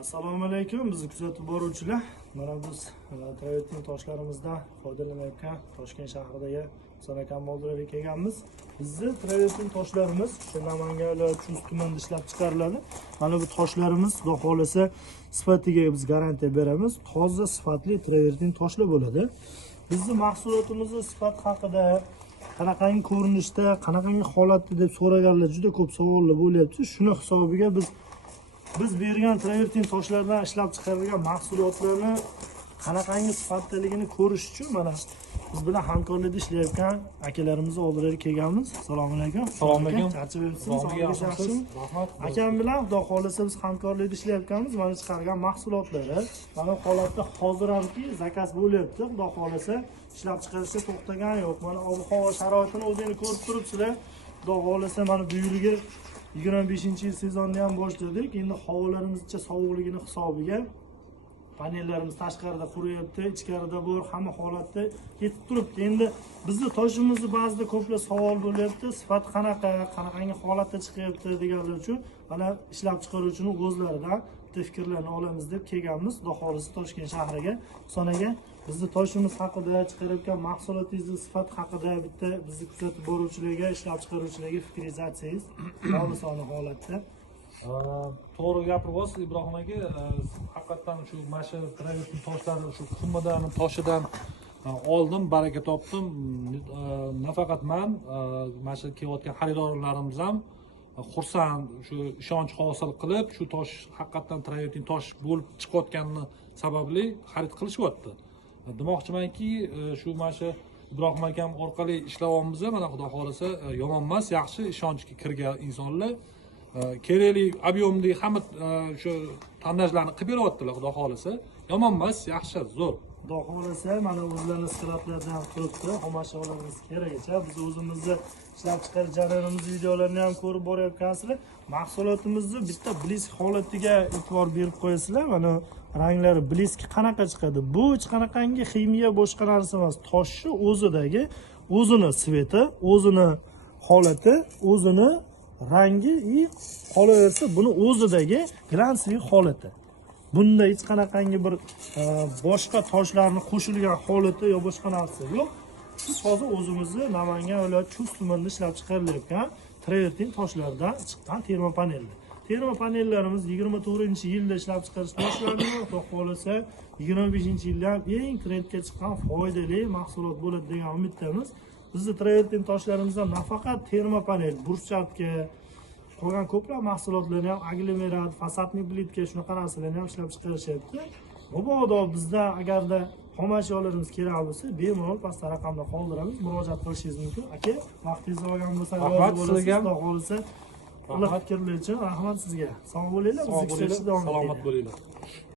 Assalomu alaykum, bizni kuzatib boruvchilar. Mana biz travertin toshlarimizdan foydalanayotgan Toshkent shahridagi Sonakam Moldiraga kelganmiz. Bizni travertin toshlarimiz shu Namangan viloyati Chust tumanida ishlab chiqariladi. Mana bu toshlarimiz xudo xolasa sifatiga biz garantiya beramiz. Toza sifatli travertin toshlar bo'ladi. Bizning mahsulotimizni sifat haqida, qanaqangi ko'rinishda, qanaqangi holatda deb so'raganlar juda ko'p savollar bo'lyapti. Shuni hisobiga biz bergan travertin toshlardan ishlab chiqarilgan mahsulotlarni qanaqangi sifatdaligini ko'rish uchun mana biz bilan hamkorlikda ishlayotgan akalarimizni oldilariga kelganmiz. Assalomu alaykum. Assalomu alaykum. Charchab yuribsiz? Yaxshimi? Akam bilan xudo xolasa biz hamkorlikda ishlayotganmiz. Mana chiqargan mahsulotlari mana holatda hozir hamki zakaz bo'lyapti. Xudo xolasa ishlab chiqarishga to'xtagan yo'q. Mana ob-havo sharoitini o'zingiz ko'rib turibsizlar. Xudo xolasa mana bu yilgi 25-yil sezonni ham boshladik. Endi havolarimizcha sovuqligini hisobiga panellarimiz tashqarida quriyapti, ichkarida bor, hamma holatda yetib turibdi. Endi bizning toshimizni ba'zida ko'plab savol bo'lyapti. Sifat qanaqangi holatda chiqyapti deganlar uchun mana ishlab chiqaruvchining o'zlaridan bitta fikrlarni olamiz deb kelganmiz. Xudo xolasa Toshkent shahriga, Sonaga bizning toshimiz haqida, chiqarayotgan mahsulotingizni sifat haqida bitta bizni kuzatib boruvchilarga, ishlab chiqaruvchilarga fikringizni aytsangiz, xolisona holatda. To'g'ri gapirib olasiz Ibrohim aka. Haqiqatan shu masha travertin toshlari shu qummadan toshidan oldim, baraka topdim. Nafaqat men, masha kelayotgan xaridorlarimiz ham xursand, shu ishonch hosil qilib, shu tosh haqiqatan travertin tosh bo'lib chiqayotgani sababli xarid qilishyapti. Demoqchimanki, shu masha Ibrohim akam orqali ishlayapmiz, mana xudo xolasa yomon emas, yaxshi ishonchga kirgan insonlar kerakli ob'yomli hamma shu tanlashlarni qilib beryaptilar. Xudo xolasa yomon emas, yaxshi, zo'r. Xudo xolasa mana o'zlarini siratlaridan turibdi, xomashyolarimiz kerakcha. Biz o'zimizni ishlab chiqarish jarayonimiz videolarini ham ko'rib boryapkansizlar. Mahsulotimizni bitta blisk holatiga e'tibor berib qo'yasizlar. Mana ranglari blisk qanaqa chiqadi. Bu hech qanaqangi ximiya boshqa narsa emas. Toshni o'zidagi o'zini sveti, o'zini holati, o'zini rangi qolaversa buni o'zidagi glansli holati. Bunda hech qanaqangi bir boshqa toshlarni qo'shilgan holati yo boshqa narsa yo'q. Biz hozir o'zimizni Namangan viloyati Chust tumanida ishlab chiqarilayotgan travertin toshlardan chiqqan termopanellar. Termopanellarimiz 24-yilda ishlab chiqarish boshlangan. Xudo xolasa 25-yilda ham eng trendga chiqqan foydali mahsulot bo'ladi degan umiddamiz. Bizning travertin toshlarimizda nafaqat termopanel, burchakka qolgan ko'plab mahsulotlarni ham aglomerat, fasadniy plitka shunaqa narsalarni ham ishlab chiqarishyapti. Mabodo bizda agarda xomashyolarimiz kerak bo'lsa, bemalol pastda raqamda qoldiramiz, murojaat qilishingiz mumkin. Aka, vaqtingizni olgan bo'lsa, rozi bo'lasiz, xudo xolasa. Alloh fikrlar uchun rahmat sizga. Sog' bo'linglar, salomat bo'linglar.